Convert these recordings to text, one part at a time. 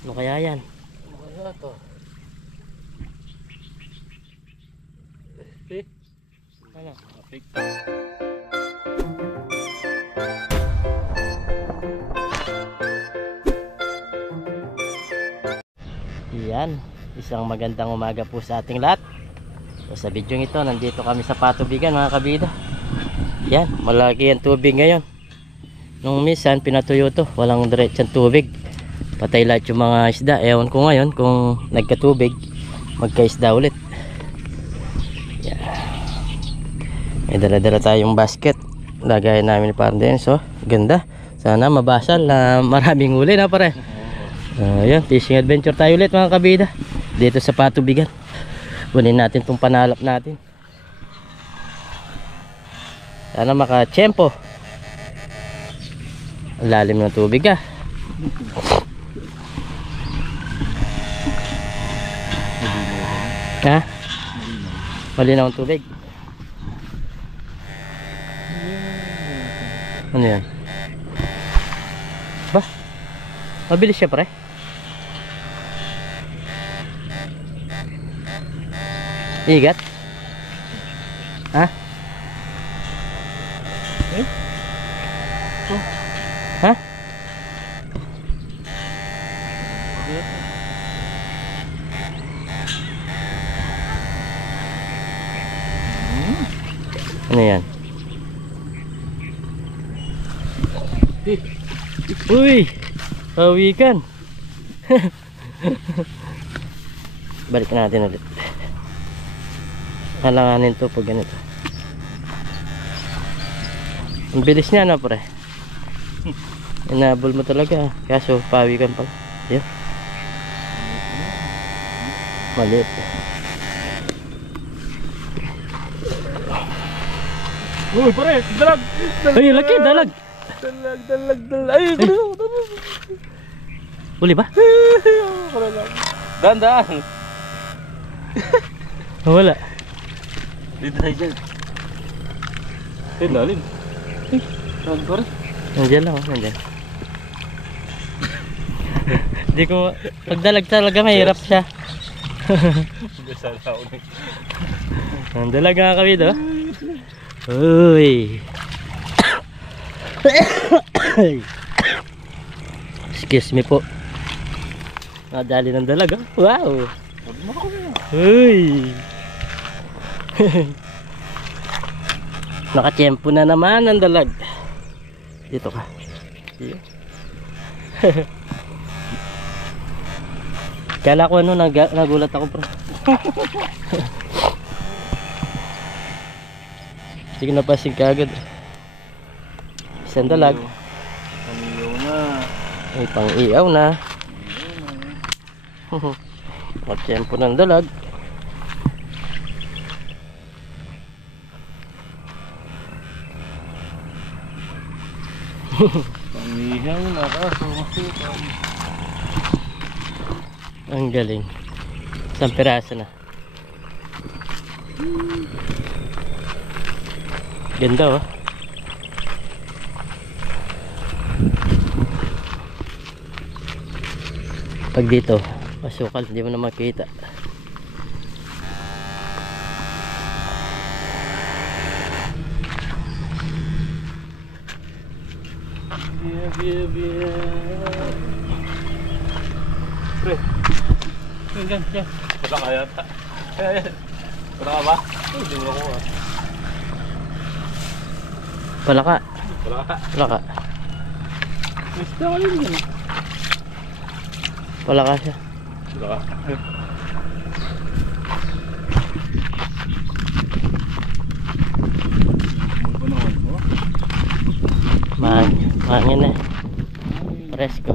Ano kaya yan? Ano kaya to? Ano? Apik. Yan, isang magandang umaga po sa ating lahat. So, sa video ito, nandito kami sa patubigan mga kabida. Yan, malaki ang tubig ngayon. Nung minsan pinatuyo to, walang diretsang tubig. Patay lahat yung mga isda. Ewan ko ngayon kung nagkatubig, magkaisda ulit. Yan. May dala-dala tayong basket. Lagay namin parang din. So, ganda. Sana mabasal na maraming huli na pare. Ayan, fishing adventure tayo ulit mga kabida. Dito sa patubigan. Kunin natin itong panalap natin. Sana maka-tiyempo. Ang lalim ng tubig ah. Ha? Malinaw ang tubig. Ano yan? Ba? Mabilis siya pre. Igat? Ha? Eh? Oh. Ha? Ano yan? Uy! Hawikan! Balik natin ulit. Halanganin to pag ganito. Ang bilis niya na pre. Inabol mo talaga. Kaso pawikan pala. Yan. Maliit. Uy, pare, dalag! Ay, laki, dalag! Dalag. Ay, dalag. Uli ba? Dandaan. Wala. Dito tayo dyan. Lalim. Dalag pare. Nandiyan lang, nandiyan. Hindi ko, pagdalag talaga mahirap siya. Ang dalag nga kami do. Uy. Excuse me po. Nadali ng dalag ah. Wow. Uy. Nakatiyempo na naman ang dalag. Dito ka. Kala ko ano, nagulat ako bro. Sige na pasig ka agad. Isang dalag. Pang-iyaw na. Ay, pang-iyaw na. Nakatiyempo ng dalag. Pang-iyaw na kaso masukan. Ang galing. Isang piraso na. Ganda oh. Pag dito masukal, hindi mo na makita. Pre. Yan. Wala ka yata. Wala ka ba? Hindi mo nakuha. Palaka. Wala ka. Palaka. Gusto ka rin yun. Palaka siya. Wala ka. Mahangin eh. Presko.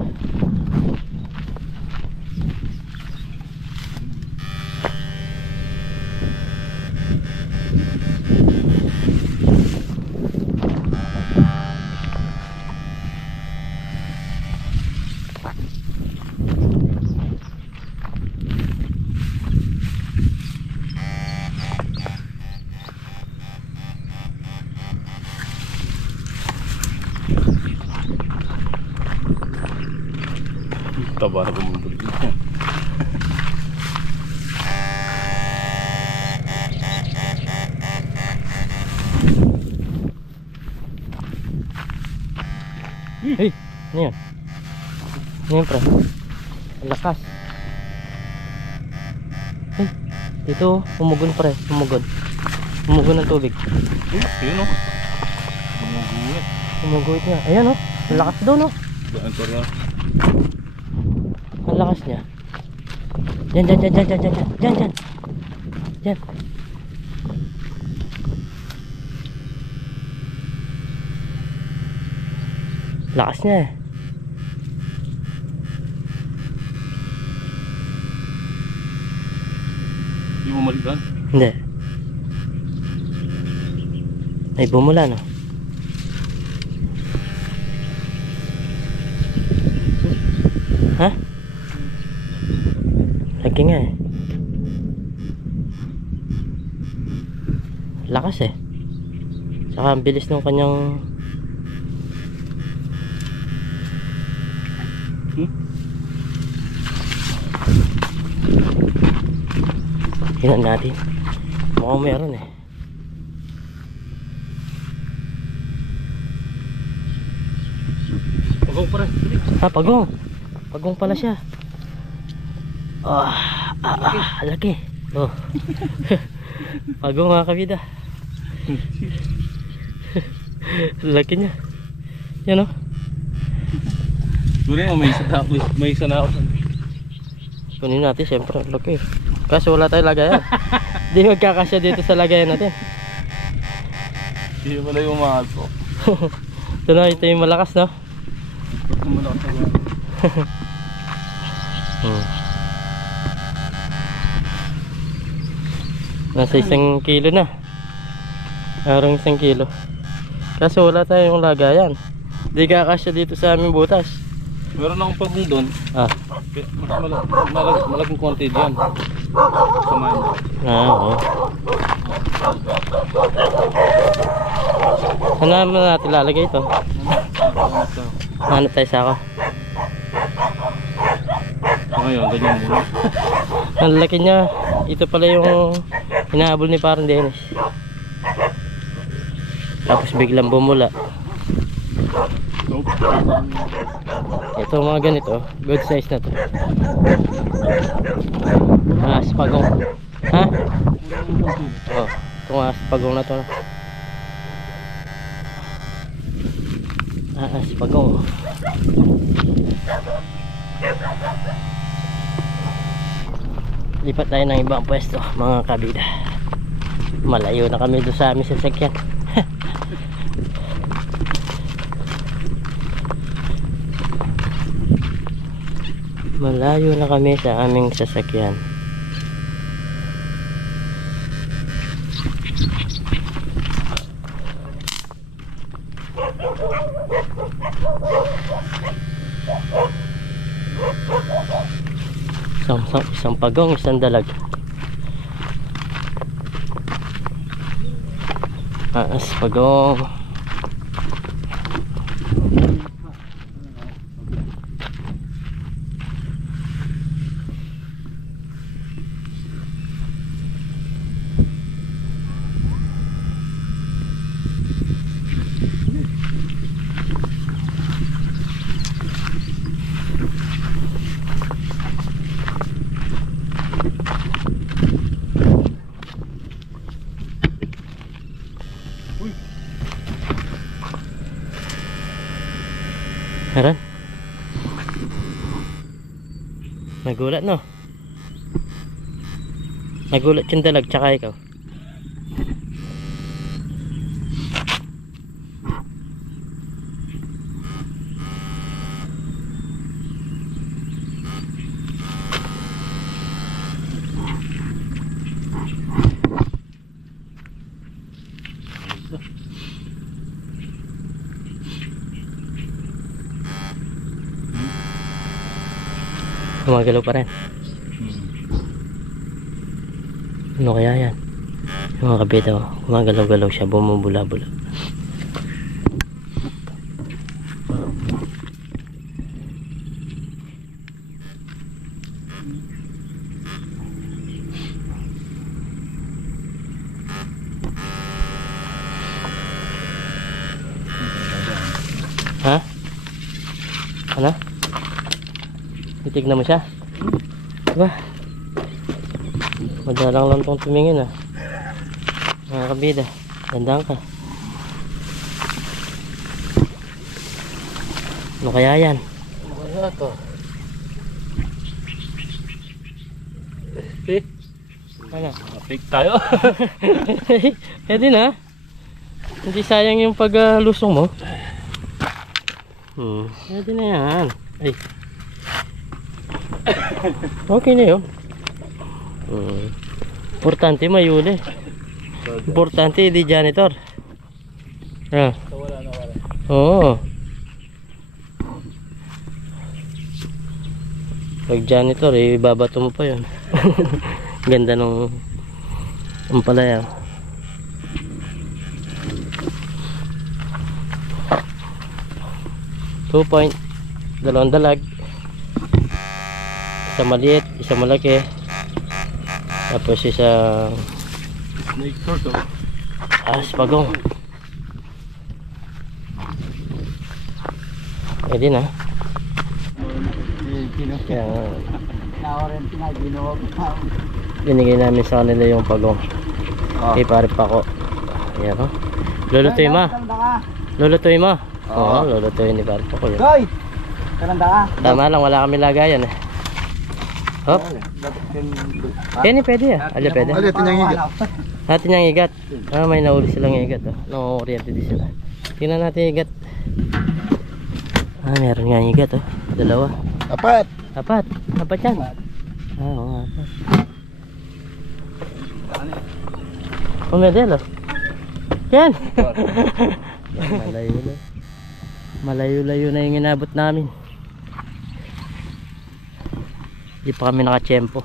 para bumubulog niya. Hey, ano yan? Ano yan, pre? Ang lakas. Hey, dito, humugon, pre. Humugon. Humugon ng tubig. Yun o. Bumubuhat. Humugon niya. Ayan, oh. Ang lakas daw, no? Daan pa rin. Ang lakas niya. Diyan, diyan, diyan, diyan, diyan, diyan, diyan, diyan. Diyan. Lakas niya eh. Hindi mo maligan? Hindi. Ay, bumula, no? Ha? Lagi nga eh. Lakas eh. Saka ang bilis ng kanyang hinan natin. Mukhang meron eh. Pagong pa rin. Ah, pagong. Pagong pala siya. Laki. Oh. Pagong mga kabida. Laki niya. Yan oh. Duli mo, may isa na ako. Kunin natin, siyempre. Laki. Kaso wala tayong lagayan. Hindi magkakasya dito sa lagayan natin. Hindi pala yung mahal po. Ito na, ito yung malakas, no? Ito malakas na ba? Nasa 1 kilo na. Parang 1 kilo. Kaso wala tayong lagayan. Hindi kakasya dito sa aming butas. Meron akong pagong doon. Ah. Malaking konti diyan. Samahin mo. Oo. Saan naman natin lalagay ito? Hanap tayo sa ako. Ngayon, ganyan muna. Ang laki niya. Ito pala yung hinahabol ni parang Dennis. Tapos biglang bumula. Nope. Ito mga ganito, good size na to. Spagong. Ha? Oh, itong spagong na to. Spagong. Lipat tayo ng ibang pwesto, mga kabida. Malayo na kami doon sa aming sasakyan. Malayo na kami sa aming sasakyan. Isang pagong, isang dalag. Pagong. Haran. Nagulat, no? Nagulat yung dalag tsaka ikaw. Gumagalaw pa rin. Ano kaya yan? Yung mga kabita, gumagalaw-galaw siya, bumubula-bula. Ha? Ano? Titignan mo siya? Diba? Madalang lang tong tumingin ah. Mga kabida, gandaan ka. Ano kaya yan? Ano kaya to? Eh? Ano? Fake tayo. Pwede na. Hindi sayang yung paglusong mo. Pwede na yan. Ay. Okay na yun. Importante mayuli. Importante di janitor. Ah. Wala na wala. Oo. Pag janitor, ibabato mo pa yun. Ganda nung ampalaya. Point, dalawang dalag. Isa maliit, isa malaki. Tapos isa Snake short oh. pagong. Pwede na. Kaya binigay namin sa kanila yung pagong. Kay pare pa ko. Ayan o. Lulutuin mo. Lulutuin mo. Oo, lulutuin ni pare pa ko yun. Goy! Kalanda ka. Tama lang, wala kami lagayan eh. Hop. Yan pwede ah. Ala pwede. Ito niyang higat. Natin yung igat. May nahuli silang igat oh. No-oriente din sila. Tingnan natin igat. Meron nga igat oh. Dalawa. Apat. Apat yan. Oo, apat. Medel oh. Yan. Malayo na. Malayo-layo na yung inabot namin. Hindi pa kami nakatsyempo.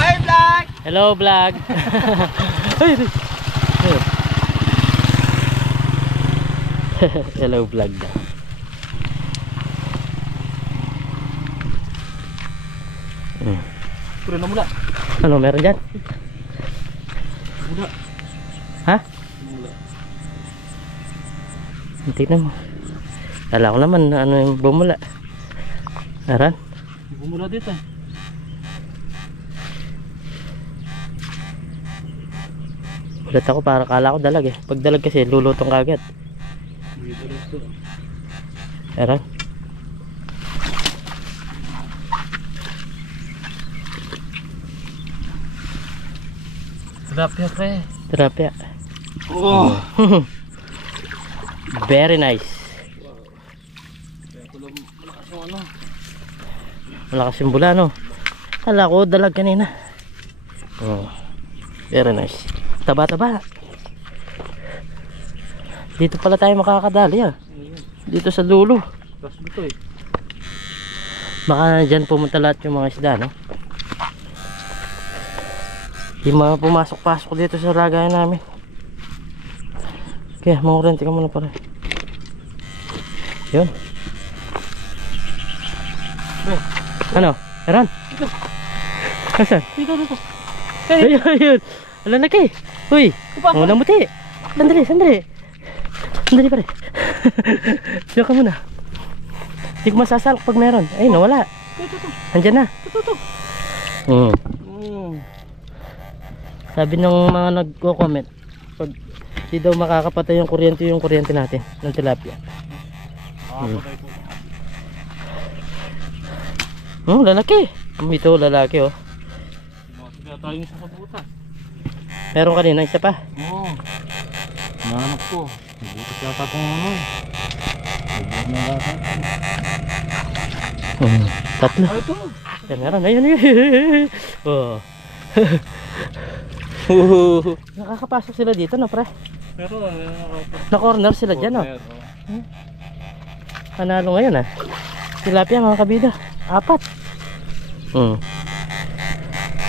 Hi vlog! Hello vlog. Hello vlog daw. Puro na mula. Ano meron dyan? Mula. Ha? Mula. Tignan mo. Kala ko naman ano yung bumula. Aran? Bumula dito. Ulit ako para kala ko dalag eh. Pag dalag kasi lulutong kagad. Dito rito. Aran? Sarap yan pre. Terapia. Oh. Very nice. Malakas yung ano. Malakas yung bula no. Kala ko dalag kanina. Very nice. Taba-taba. Dito pala tayo makakadali ah. Dito sa dulo. Tapos dito eh. Baka dyan pumunta lahat yung mga isda no. Di mga pumasok-pasok dito sa ragayan namin. Kaya mangurente ka muna pare. Yun. Ano? Eran? Asan? Dito. Ayun, ayun. Alam na kay. Uy, mga muti. Sandali. Sandali pare. Diyan ka muna. Hindi ko masasalak pag meron. Ay, nawala. Andyan na. Sabi ng mga nagko-comment, pag di daw makakapatay yung kuryente natin ng tilapia. Lalaki. Ito lalaki oh. Kaya tayo sa kabutas. Meron kanina isa pa. Oo. Nanap ko. Nabutas yata kung ano eh. Nabutas na yata. Tatlo. Ay ito. Yan meron. Ayun. Oh. Nakakapasok sila dito no pre. Pero Na corner sila dyan oh. Panalo ngayon ah. Tilapia mga kabida. 4.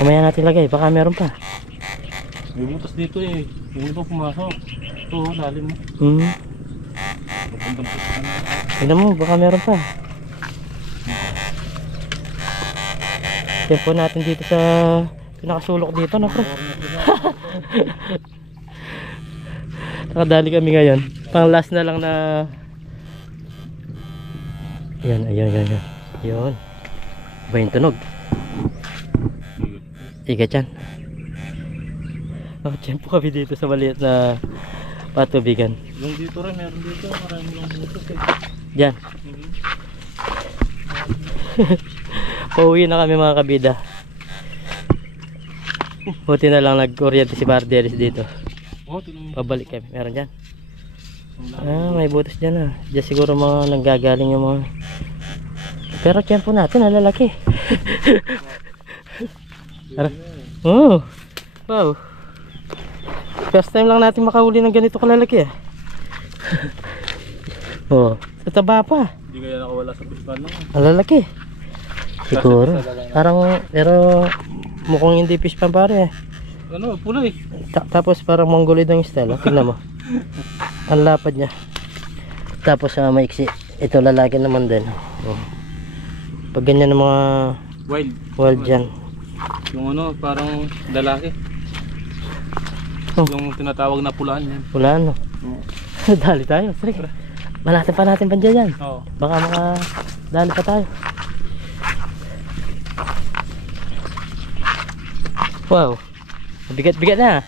Mamaya natin lagay. Baka meron pa. may butas dito eh. Yung iba pumasok. Ito lalim mo. magandang pusan. Tignan mo, baka meron pa. Tempo natin dito sa pinakasulok dito na pre. Nakadali kami ngayon. Pang last na lang na. Ayan. Yun. Ba yung tunog? Igat yan. Tempo kami dito sa maliit na patubigan. Yung dito rin, meron dito. Maraming lang dito. Diyan. Pauwi na kami mga kabida. Buti na lang nag-kuryente si Barderis dito. Pabalik kami. Meron dyan. May butas dyan ah. Diyan siguro mga nanggagaling yung mga. Pero tiyempo natin nalalaki. Oh. Wow. First time lang natin makahuli ng ganito kalalaki ah. Oh, tataba pa. Hindi kaya nakawala sa pispan lang. Malalaki. Siguro. Parang, pero mukhang hindi fish pan pare eh. Ano, pula eh. Tapos parang mongoloid ang style. Tingnan mo. Ang lapad niya. Tapos maiksi. Ito lalaki naman din. Oh. Pag ganyan ng mga wild dyan. Yung ano, parang lalaki. Oh. Yung tinatawag na pulaan yan. Pulaan no. Dali tayo. Sige. Malapit pa natin pandya yan. Oo. Baka dali pa tayo. Wow. Bigat-bigat na.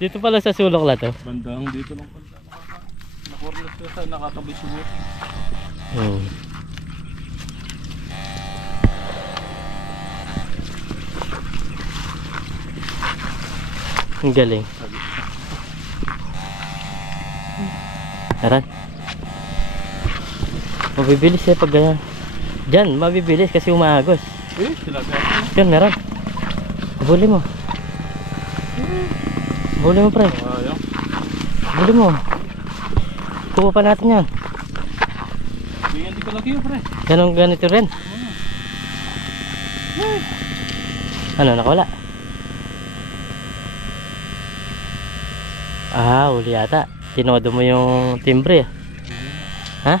Dito pala sa sulok la to. Bandang dito lang pala. Nakornet ko sa nakatabi siguro. Ang galing. Aran. Mabibilis eh pag ganyan. Diyan, mabibilis kasi umaagos. Talaga. Yan, meron. Huli mo. Huli mo pre. Ayun. Huli mo. Kuha pa natin yan. Hindi ko lagi yun pre. Ganito rin. Ano, nakawala? Ah, huli yata. Tinodo mo yung timbre. Ha?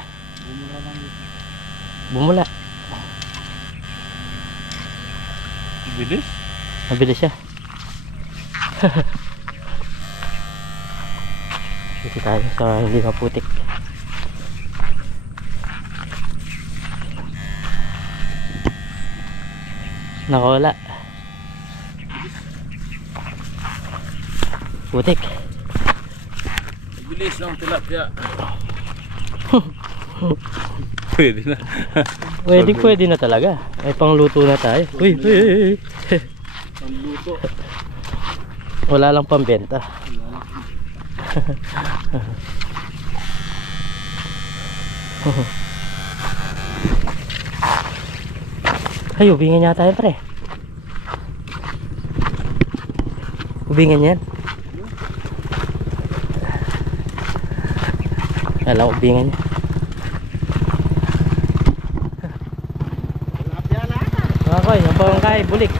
Bumula. Bilis? Mabilis siya. Dito tayo sa hindi maputik. Nakawala. Putik. Bilis ng tilapia. Pwede na. Pwede na talaga. May pangluto na tayo. Uy. Ang luto. Wala lang pambenta. Ay, ubingan niya tayo pre. Ubingan yan. Alam, ubingan niya. Mga koy, ang bawang kay, bulik.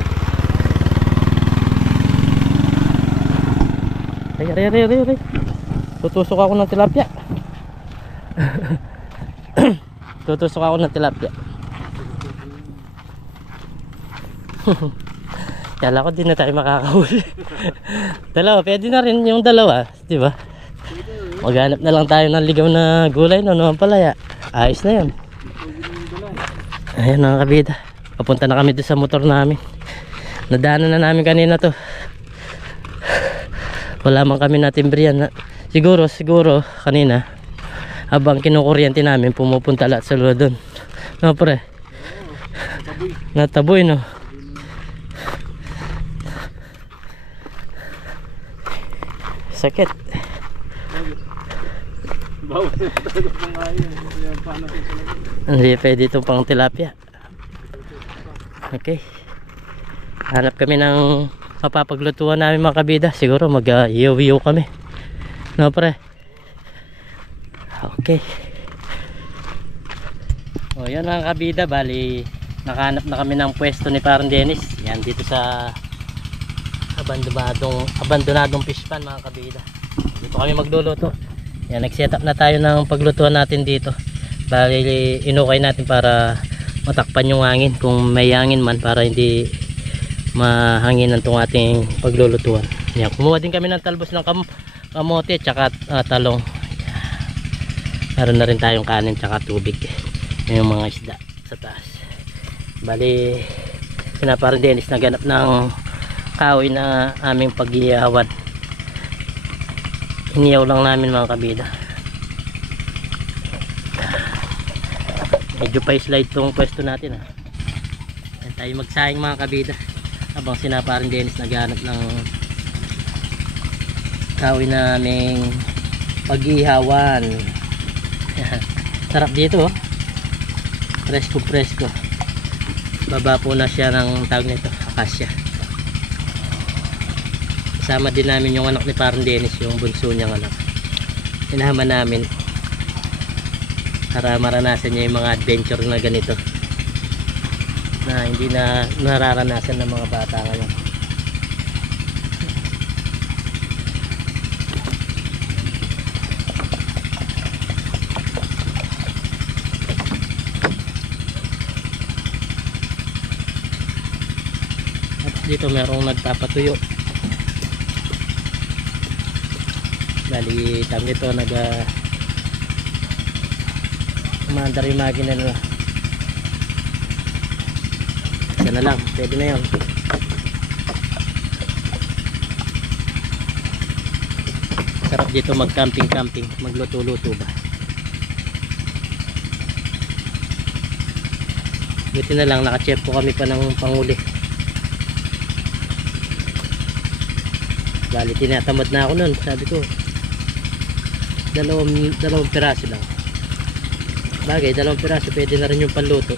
Ay. Tutusok ako ng tilapia. Tutusok ako ng tilapia. Kala ko di na tayo makakahuli. Dalawa, pwede na rin yung dalawa, di ba? Maghanap na lang tayo ng ligaw na gulay, no naman pala ya. Ayos na yun. Ayan mga kabida. Papunta na kami doon sa motor namin. Nadaanan na namin kanina to. Wala man kami na timbriyan. Siguro kanina habang kinukuryente namin pumupunta lahat sa lulo doon. No pre? Nataboy no. Sakit. Hindi pwede itong pang tilapia. Okay. Hanap kami ng mapapaglutuan namin mga kabida. Siguro mag-iyaw-iyaw kami. No pre? Okay. O yan mga kabida. Bali nakahanap na kami ng pwesto ni Parang Dennis. Yan dito sa abandonadong fish pan mga kabida. Dito kami magluluto. Yan, nag-set up na tayo ng paglutuan natin dito. Bali, inukay natin para matakpan yung hangin. Kung may hangin man, para hindi mahanginan tong ating paglulutuan. Yan, kumuha din kami ng talbos ng kamote tsaka talong. Meron na rin tayong kanin tsaka tubig. Yung mga isda sa taas. Bali, sinaparin Dennis naganap ng kahoy na aming pag-iyawan. Iniyaw lang namin mga kabida. Medyo pa slide tong pwesto natin. Ayan tayo magsayang mga kabida. Habang sinaparin Dennis naghanap ng kahoy na aming pag-ihawan. Sarap dito, oh. Presko presko. Baba po na siya ng tawag nito, akasya. Kasama din namin yung anak ni Parang Dennis, yung bunso niyang anak. Sinama namin para maranasan niya yung mga adventure na ganito na hindi na nararanasan ng mga bata ngayon. Dito merong nagpapatuyo. Bali tawag nito umandar yung makina nila. Isa na lang, pwede na yun. Sarap dito mag camping magluto-luto ba. Buti na lang naka-chef po kami pa ng panghuli. Bali tinatamad na ako nun, sabi ko dalawang piraso lang. Bagay, 2 piraso pwede na rin yung panluto.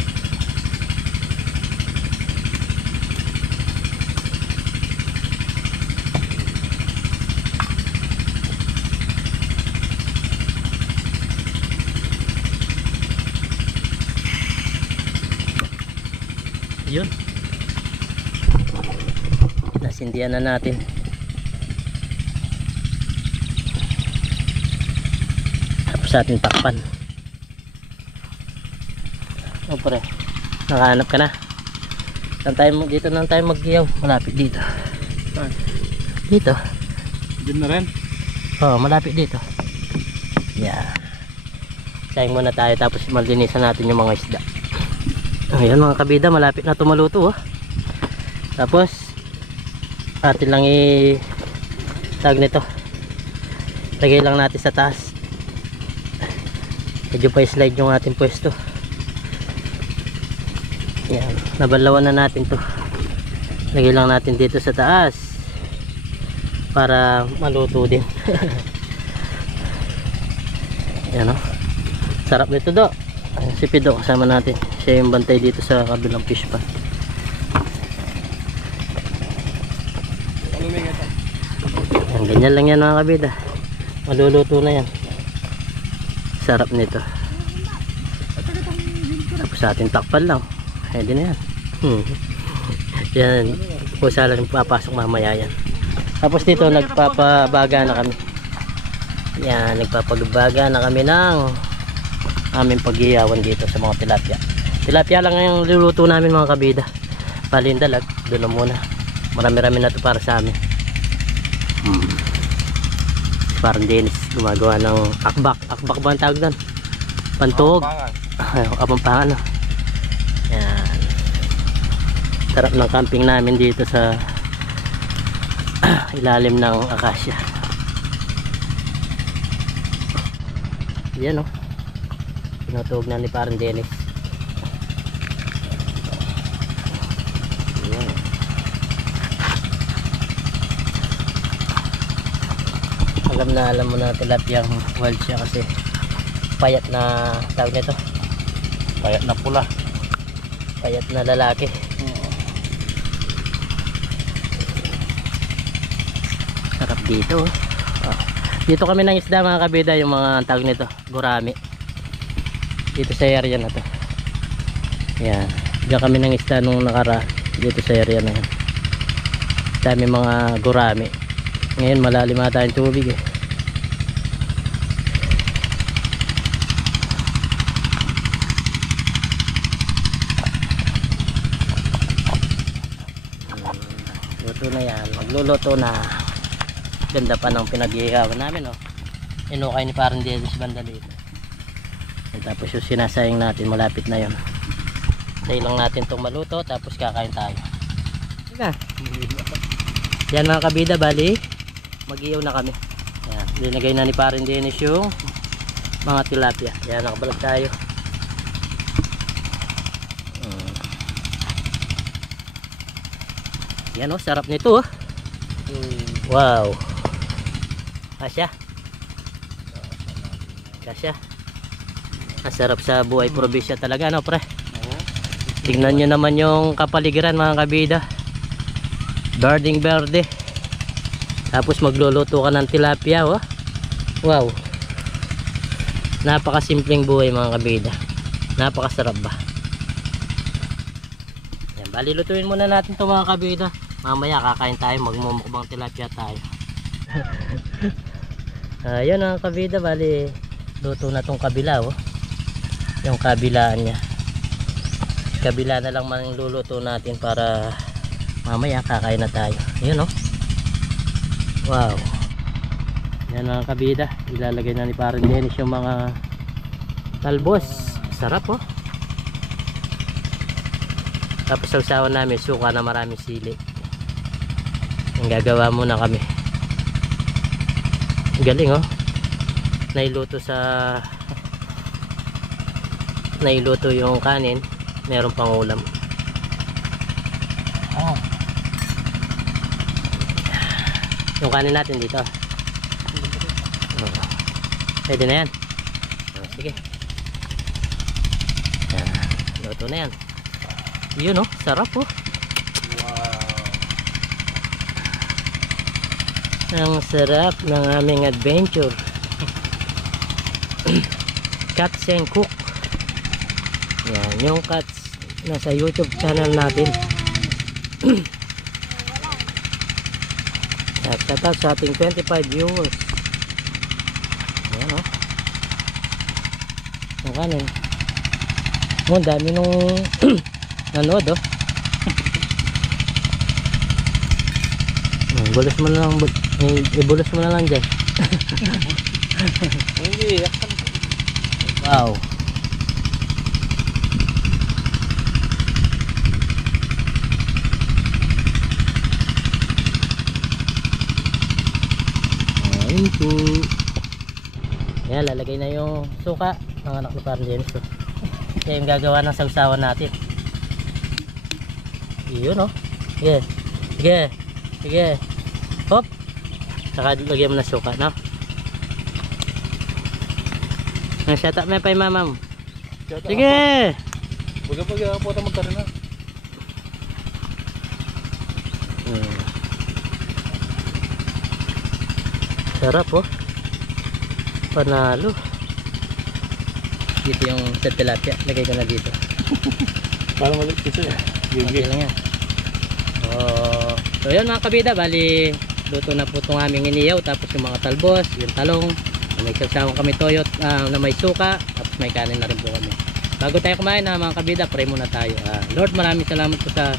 Yun, nasindihan na natin. Sa ating takpan. O pre, nakahanap ka na. Dito na tayo mag-iyaw. Malapit dito. Dito. Din na rin. Oo, malapit dito. Yeah. Sayang muna tayo tapos malinisan natin yung mga isda. Ayan mga kabida, malapit na tumaluto, oh. Tapos atin lang tag nito. Lagay lang natin sa taas. Medyo pa slide yung ating pwesto. Yan, nabalawan na natin to. Lagay lang natin dito sa taas para maluto din. Yan, oh. Sarap nito do. Si Pido kasama natin. Siya yung bantay dito sa kabilang fish pan. Yan, ganyan lang yan mga kabida. Maluluto na yan. Sarap nito. Tapos sa ating takpan lang. Pwede na yan. Yan. Pusa lang papasok mamaya yan. Tapos dito nagpapabaga na kami. Yan. Nagpapabaga na kami ng aming pag-iyawan dito sa mga tilapia. Tilapia lang yung luluto namin mga kabida. Palindalag. Doon na muna. Marami-rami na ito para sa amin. Parang Dennis gumagawa ng akbak ba ang tawag doon? Pantuhog. Kapampangan. Yan. Sarap ng camping namin dito sa ilalim ng akasya. Yan, oh. Pinutuhog na ni Parang Dennis. Yan. Alam mo na tilapia wild siya kasi payat na tawag nito. Payat na pula. Payat na lalaki. Sarap dito. Dito kami ng isda mga kabida, yung mga tawag nito, gurami. Dito sa area na to. Yan. Diyan kami ng isda nung nakara dito sa area na yan. Dami mga gurami. Ngayon malalim ata yung tubig eh. nagluluto na. Ganda pa ng pinag-iihawan namin, oh. Inukay ni parang Dennis banda dito. At tapos yung sinasayang natin, malapit na yon. Dahil lang natin itong maluto, tapos kakain tayo. Yan mga kabida, bali mag-iyaw na kami. Yan, linagay na ni parang Dennis yung mga tilapia. Yan, nakabalag tayo. Yan, oh, sarap nito, oh. Wow. Kasya. Ang sarap sa buhay probinsya talaga, no, pre? Tingnan nyo naman yung kapaligiran, mga kabida. Berding berde. Tapos magluluto ka ng tilapia, oh. Wow. Napakasimpleng buhay, mga kabida. Napakasarap ba? Yan, bali lutuin muna natin to, mga kabida. Mamaya kakain tayo, magmumukbang tilapia tayo. Ayun mga kabida, bali luto na tong kabila, oh. Yung kabilaan niya. Kabila na lang man luluto natin para mamaya kakain na tayo. Ayun, oh. Wow. Yan mga kabida, ilalagay na ni parang Dennis yung mga talbos. Sarap, oh. Tapos sausawan namin suka na maraming sili. Ang gagawa muna kami. Galing, oh. Nailuto yung kanin, meron pang ulam. Oh. Yung kanin natin dito. Oh. Pwede na yan. Oh, sige. Luto na yan. Yun, oh, sarap, oh. Ang sarap ng aming adventure. Cats and Cook. Yan, yung cats nasa YouTube channel natin. Shout out sa ating 25 viewers. Yan, oh. Ang kanin. Oh, dami nung nanood, oh. Bulos mo na lang, ibulos mo na lang dyan. Wow. Ayun po. Yan, lalagay na yung suka. Ang anak ni parang James, oh. Kaya yung gagawa ng sausawan natin. Yun, oh. Sige. Sige. Sige. Hop. Saka lagyan mo na suka, no? Shout out may pa yung mamam. Sige. Baga po ito magkaroon na. Sarap, oh. Panalo. Dito yung sa tilapia. Lagay ko na dito. Parang maliit kasi, eh. Okay lang yan. Oh, so yun mga kabida, bali luto na po itong aming iniyaw, tapos yung mga talbos, yung talong, may sasawang kami toyo na may suka, tapos may kanin na rin po kami. Bago tayo kumain na mga kabida, pray muna tayo. Lord, maraming salamat po sa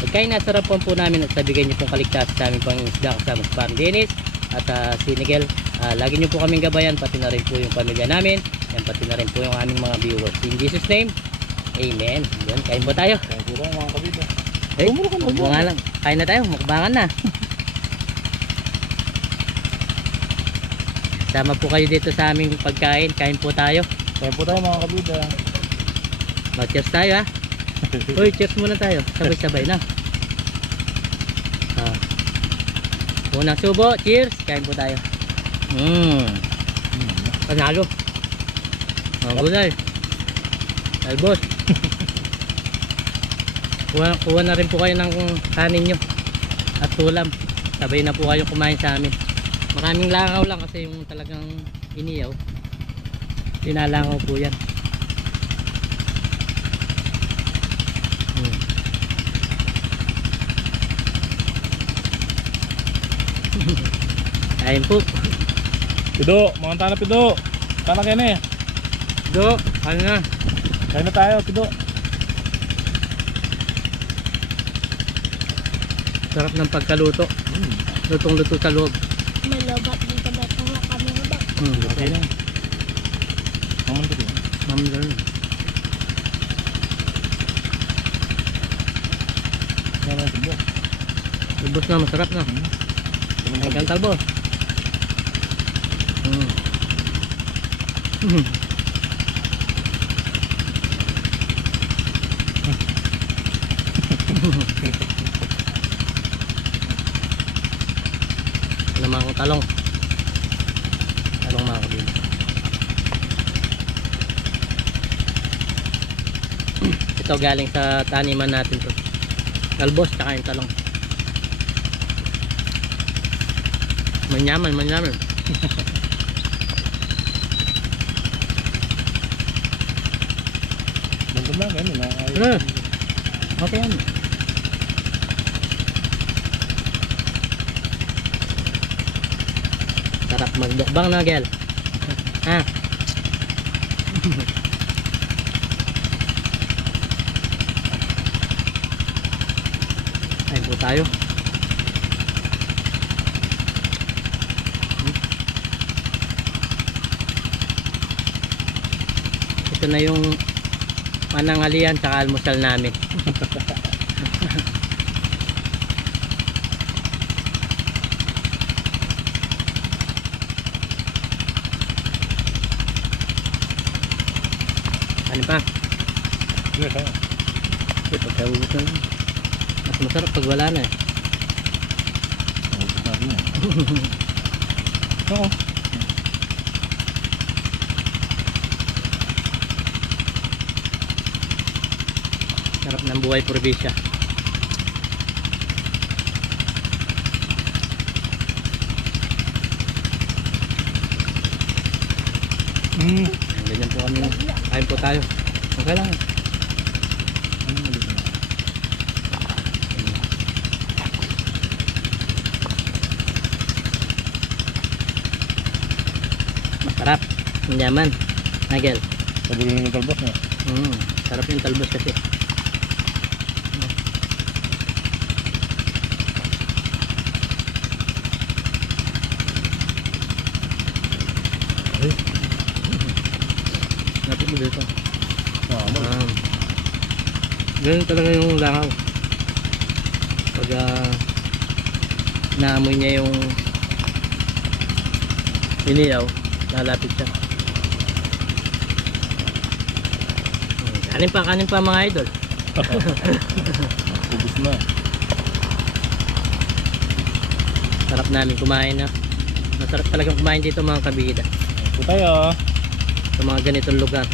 pagkain na sarapan po namin at sa bigay niyo pong kaligtasan sa aming pangisda kasama si Parang Dennis at si Nigel. Lagi niyo po kaming gabayan, pati na rin po yung pamilya namin, yan, pati na rin po yung aming mga viewers. In Jesus name, amen. Yan, kain po tayo. Kain po tayo mga kabida. Hey, mukbangan lang. Kain na tayo, mukbangan na. Sama po kayo dito sa aming pagkain. Kain po tayo. Kain po tayo mga kabida. Mag-cheers tayo, ha. Uy, cheers muna tayo. Sabay-sabay na. Unang subo, cheers. Kain po tayo. Panalo. Gulay. Albos. Kuha na rin po kayo ng kanin nyo at ulam. Sabay na po kayo kumain sa amin. Maraming langaw lang kasi yung talagang iniyaw. Pinalangaw po yan. Kain po. Pido, mga tanah Pido. Tanah kene. Pido, ano na? Kain na tayo, Pido. Sarap ng pagkaluto. Lutong-luto sa loob. May lobat dito na tunga kami na ba? Okay lang. Naman ko din. Mamdal. Naman ko din. Talbos na, masarap na. Hanggang talbos. Naman akong talong. Talong mga kabila. Ito galing sa taniman natin to. Talbos tsaka yung talong. Manyaman. Nandun lang ganun na. Okay yan. Sarap magdukbang na, Gel. Ha? Ayun po tayo. Ito na yung panangalian tsaka almusal namin. Ano pa? Sige, kaya. Pagkawubos na yun. Mas masarap pag wala na eh. Ubus natin yan. Oo. Sarap ng buhay probinsya. Ganyan po kami. Kain po tayo. Okay lang. Masarap. Manyaman. Nagel. Sabi yung talbos na. Sarap yung talbos kasi. Napit mo dito. Ganun talaga yung langaw. Pag naamoy niya yung inilaw, lalapit siya. Kanin pa mga idol. Ubus na. Sarap namin kumain na. Masarap talagang kumain dito mga kabida. Ito tayo. Sa mga ganitong lugar.